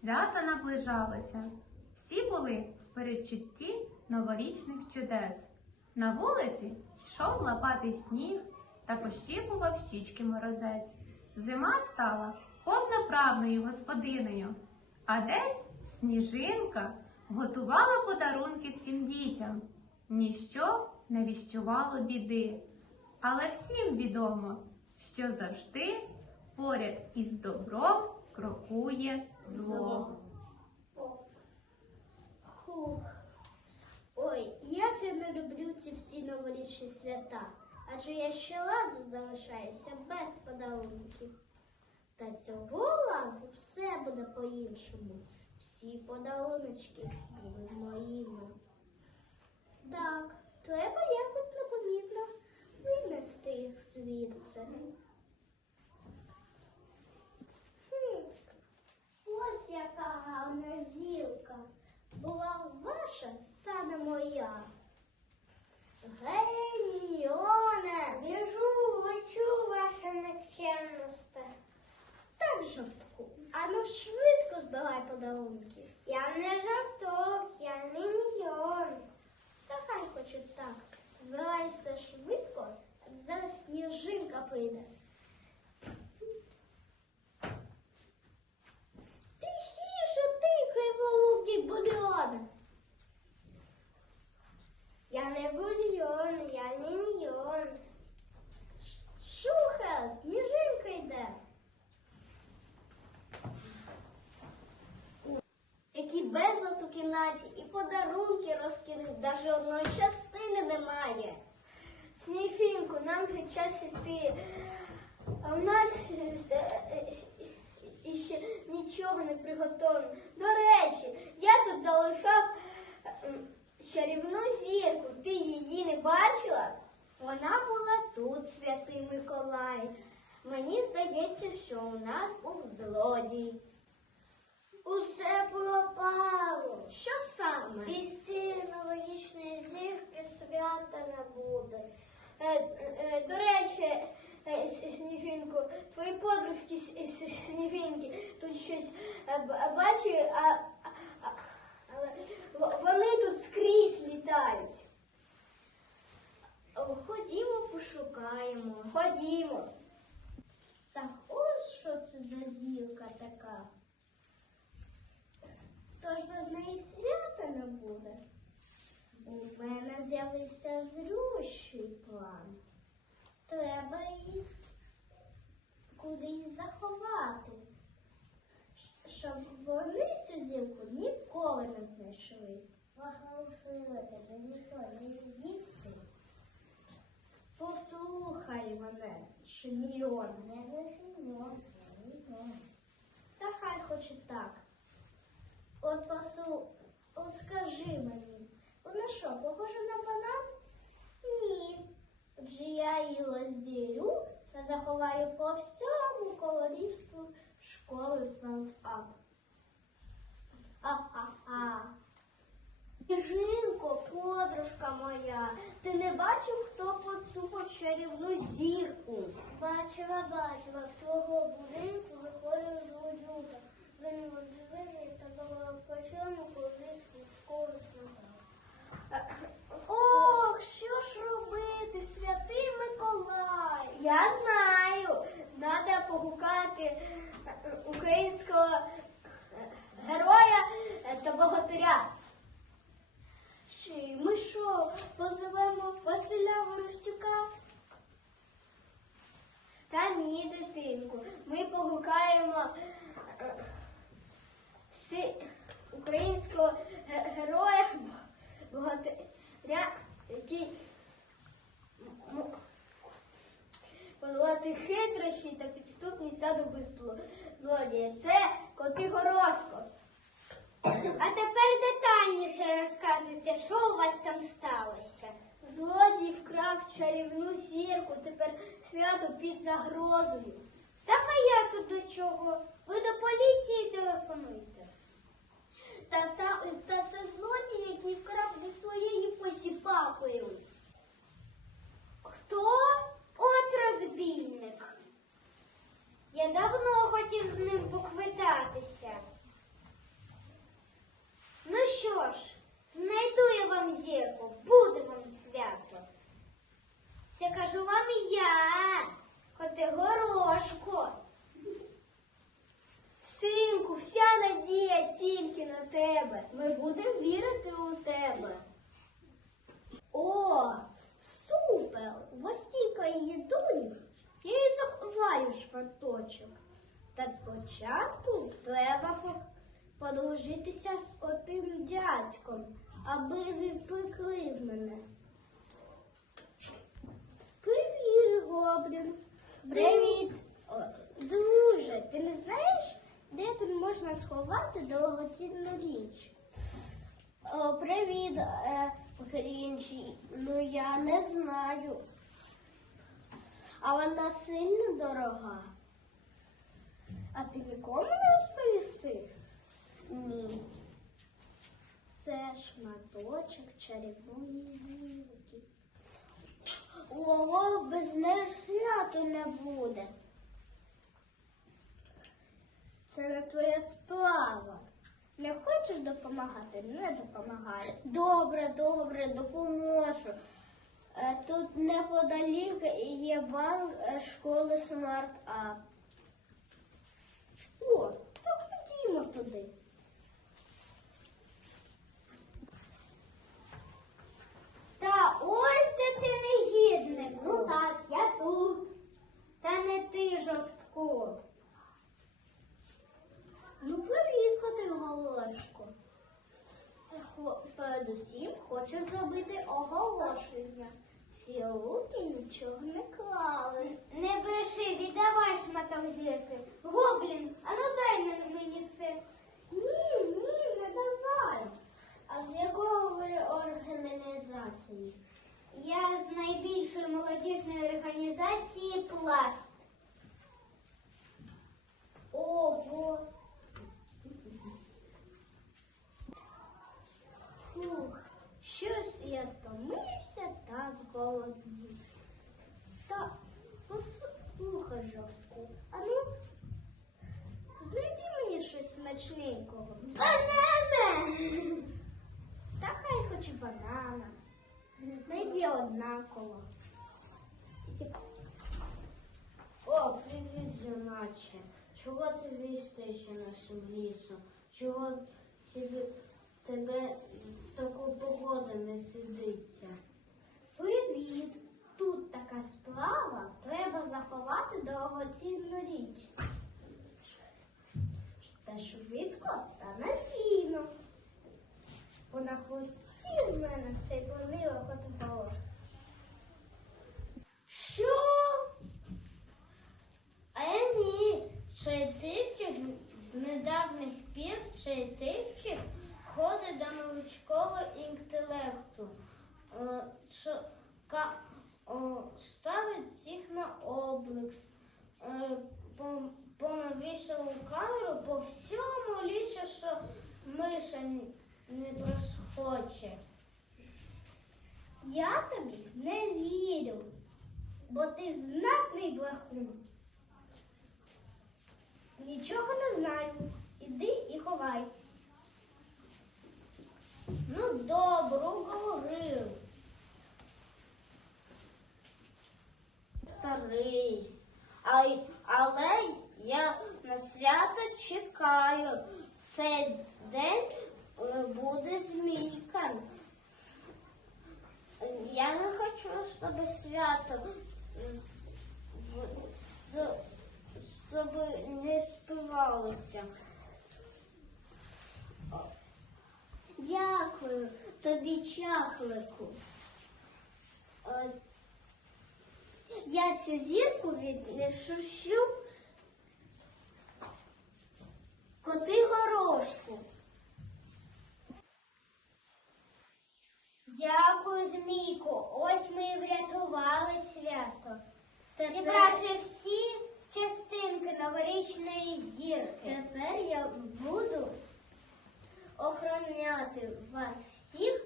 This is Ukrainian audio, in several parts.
Свято наближалося. Всі були в передчутті новорічних чудес. На вулиці йшов лопатий сніг та пощіпував щічки морозець. Зима стала повноправною господинею, а десь сніжинка готувала подарунки всім дітям. Ніщо не віщувало біди. Але всім відомо, що завжди поряд із добром крокує зло. Ой, як я не люблю ці всі новорічні свята, адже я ще лазу залишаюся без подарунків. Та цього лазу все буде по-іншому. Всі подаруночки будуть моїми. Так, треба якось непомітно винести їх звідси. Ваша, стане моя. Гей, мільйоне! Біжу, лечу, ваша никчемність. Так, жовтку. Ану швидко збирай подарунки. Я не жовток, я міньйон. Та хай хоч і так. Збирай все швидко, зараз сніжинка прийде. Тихіше ти, криволукий бульйон. Я не бульйон, я міньйон. Ш- Шуха, сніжинка йде. Який безлад і подарунки розкинув, навіть одної частини немає. Сніфінку, нам вже час іти. А в нас е, е, і ще нічого не приготовлено. До речі, я тут залишав е, чарівну зірку. Ти її не бачила? Вона була тут, святий Миколай. Мені здається, що у нас був злодій. Усе пропало. Що саме? Цієї новорічної зірки свята не буде. Е, е, до речі, е, С- Сніжинко, твої подружки Сніжинки тут щось е, бачили, а, вони тут скрізь літають. Ходімо, пошукаємо. Ходімо. Так ось що це за зілка така. Тож без неї свята не буде. У мене з'явився зрющий план. Треба їх кудись заховати, щоб вони цю зілку ніколи не знайшли. Тебе ніхто не. Послухай мене, шмільон. Я не шмільон. Та хай хоч і так. От посу, от скажи мені, вона що, похожа на банан? Ні. Отже я її розділю та заховаю по всьому королівству школи Свант-Ап. А-а-а. Жінко, подружка моя, ти не бачив, хто поцупив чарівну зірку? Бачила, бачила, з твого будинку виходив злодюга. Він розвився та була по всьому королівству школи Свант-Ап. Ох, що ж робити, святий Миколай? Я знаю. Треба погукати українського підступні садоби зло- злодія. Це коти Горошко. А тепер детальніше розказуйте, що у вас там сталося. Злодій вкрав чарівну зірку, тепер свято під загрозою. Так а я тут до чого? Ви до поліції телефонуйте. Та, та, та це злодій, який вкрав зі своєю посіпакою. Хто? От розбійник. Я давно хотів з ним поквитатися. Ну що ж, знайду я вам зірку, буде вам свято. Це кажу вам я, хоти горошко, Синку, вся надія тільки на тебе. Ми будемо вірити у тебе. Подружитися з отим дядьком, аби він прикрив мене. Привіт, Гоблін. Привіт. Друже, ти не знаєш, де тут можна сховати дорогоцінну річ? О, привіт, е, Грінчі. Ну я не знаю. А вона сильно дорога. А ти нікому не розповіси? Ні. Це шматочок чарівної вілки. Ого, без неї свято не буде. Це не твоя справа. Не хочеш допомагати? Не допомагай. Добре, добре, допоможу. Е, Тут неподалік є банк е, школи Смарт Ап. О, то ходімо туди. Та ось де ти негідник. Ну так, я тут. Та не ти жовтку. Ну, привіт, коти Голошко. Передусім хочу зробити оголошення. Ці руки нічого не я стомився та зголоднів. Та послухай жовтку, а ну знайди мені щось смачненького. Банана! Та хай хоч і банана. Найди однаково. О, привіт, юначе. Чого ти зійстися нашим лісом? Чого тебе, тебе в таку погоду не сидиться? Привіт! Тут така справа. Треба заховати дорогоцінну річ. Та швидко та надійно. Бо на хвості в мене цей понило котоголос. Що? А ні, Чайтивчик з недавніх пір Чайтивчик ставить всіх на обликс. Е, по- Понавішав камеру по всьому лісу, що миша не просхоче. Я тобі не вірю, бо ти знатний брехун. Нічого не знаю. Іди і ховай. Ну, добре, уговорив. Старий. А, але я на свято чекаю. Цей день е, буде змійка. Я не хочу, щоб свято щоб не співалося. Дякую тобі, чахлику. Я цю зірку відшущу коти горошку. Дякую, Змійку. Ось ми і врятували свято. Зібравши всі частинки новорічної зірки. Тепер я буду охороняти вас всіх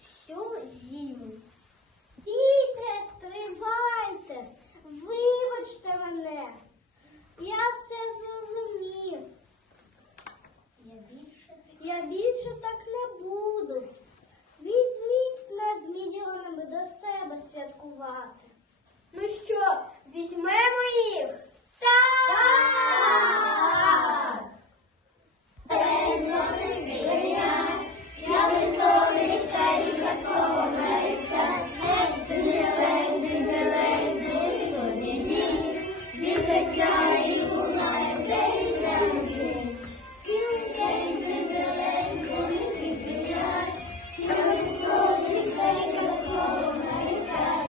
всю зиму. Діти, стривайте, вибачте мене. Я все